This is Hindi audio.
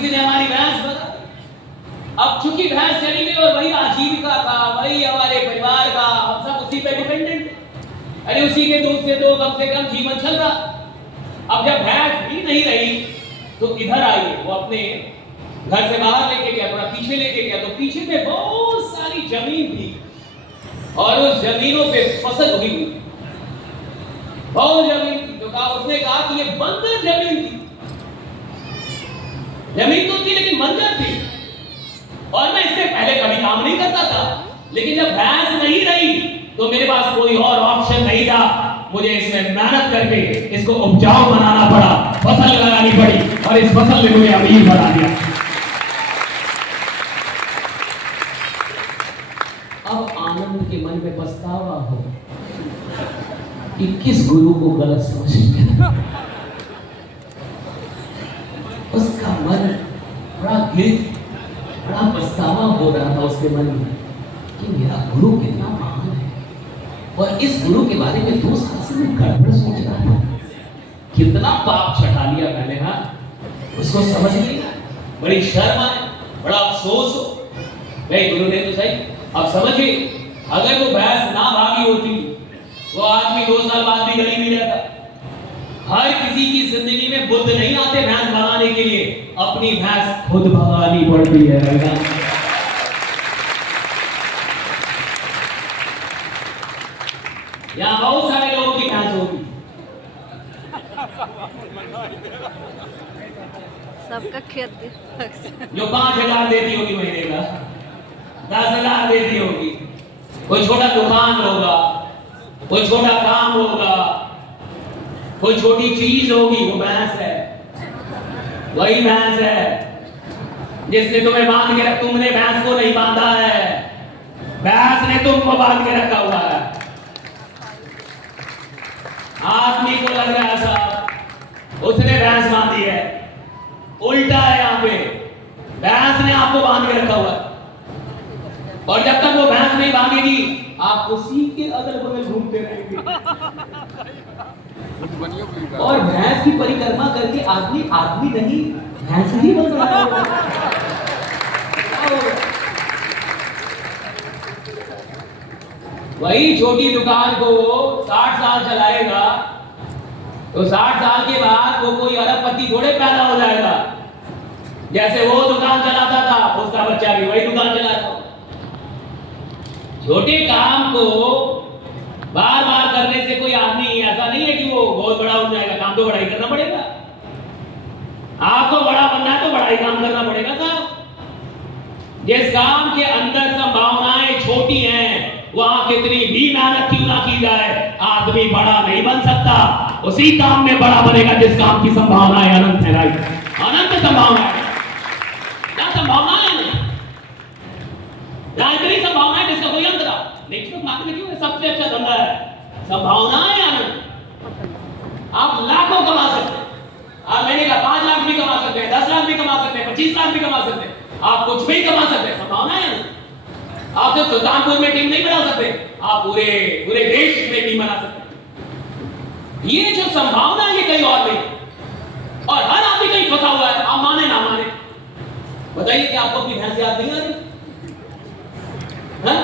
किसी ने हमारी भैंस बता दी। अब चूंकि भैंस चली गई और वही आजीविका का, वही हमारे परिवार का, हम सब उसी पे डिपेंडेंट थे। अरे उसी के दूध से तो कम से कम जीवन चल रहा। अब जब भैंस भी नहीं रही तो इधर आइए, वो अपने घर से बाहर लेके गया, थोड़ा पीछे लेके गया, तो पीछे में बहुत सारी जमीन थी और उस जमीनों पे फसल उगी हुई, बहुत जमीन थी। तो उसने कहा कि ये बंजर जमीन थी, जमीन तो थी लेकिन बंजर थी, और मैं इससे पहले कभी काम नहीं करता था, लेकिन जब भैंस नहीं रही तो मेरे पास कोई और ऑप्शन नहीं था, मुझे इसमें मेहनत करके इसको उपजाऊ बनाना पड़ा, फसल लगानी पड़ी, और इस फसल ने मुझे अमीर बना दिया। अब आनंद के मन में पछतावा हो कि किस गुरु को गलत समझ लिया। उसका मन बड़ा गिल्ट, बड़ा पछतावा हो रहा था उसके मन में कि मेरा गुरु कितना महान है, और इस गुरु के बारे में 2 साल से मैं गड़बड़ सोच रहा था, कितना पाप छटा लिया मैंने। हाँ, उसको समझ लिया, बड़ी शर्म आए, बड़ा अफसोस हो। भाई गुरु ने तो सही, अब समझिए, अगर वो भैंस ना भागी होती, वो आदमी 2 साल बाद भी गली में रहता। हर किसी की जिंदगी में बुद्ध नहीं आते भैंस भगाने के लिए, अपनी भैंस खुद भगानी पड़ती है। यहाँ बहुत सारे लोगों की भैंस होगी, सबका खेत जो 5,000 देती होगी महीने का, 10,000 देती होगी, कोई छोटा दुकान होगा, कोई छोटा काम होगा, कोई छोटी चीज होगी, वो भैंस है, वही भैंस है जिसने तुम्हें बांध के रखा। तुमने भैंस को नहीं बांधा है, भैंस ने तुमको बांध के रखा हुआ है। आदमी को लग रहा है साहब उसने भैंस बांधी है, उल्टा है, यहाँ पे भैंस ने आपको बांध के रखा हुआ है, और जब तक वो भैंस नहीं बांधेगी आप उसी के अगल बगल घूमते रहेंगे। और भैंस की परिक्रमा करके आदमी आदमी नहीं भैंस ही बन रहा है। वही छोटी दुकान को 60 साल चलाएगा तो 60 साल के बाद वो कोई अरबपति थोड़े पैदा हो जाएगा। जैसे वो दुकान चलाता था उसका बच्चा भी वही दुकान चलाता। छोटे काम को बार बार करने से कोई आदमी ऐसा नहीं है कि वो बहुत बड़ा हो जाएगा, काम तो बड़ा ही करना पड़ेगा। आपको बड़ा बनना है तो बड़ा ही काम करना पड़ेगा साहब। जिस काम के अंदर संभावनाएं छोटी हैं वहां कितनी भी मेहनत क्यों ना की जाए आदमी बड़ा नहीं बन सकता। उसी काम में बड़ा बनेगा जिस काम की संभावनाएं अनंत है। राइट, अनंत संभावना है, क्या संभावना है इतनी संभावना है जिसका कोई अंत ना। नेचुरल मार्केट क्यों है सबसे अच्छा धंधा है, संभावनाएं अनंत। आप लाखों कमा सकते हैं, आप महीने का 5 लाख भी कमा सकते हैं, 10 लाख भी कमा सकते हैं, 25 लाख भी कमा सकते हैं, आप कुछ भी कमा सकते हैं, संभावनाएं अनंत। आप सिर्फ सुल्तानपुर में टीम नहीं बना सकते, आप पूरे देश में टीम बना सकते हैं। ये जो संभावना है ये कहीं और नहीं, और हर आदमी कहीं फंसा हुआ है, आप माने ना माने। बताइए कि आपको अपनी भैंस याद नहीं आ रही? हाँ?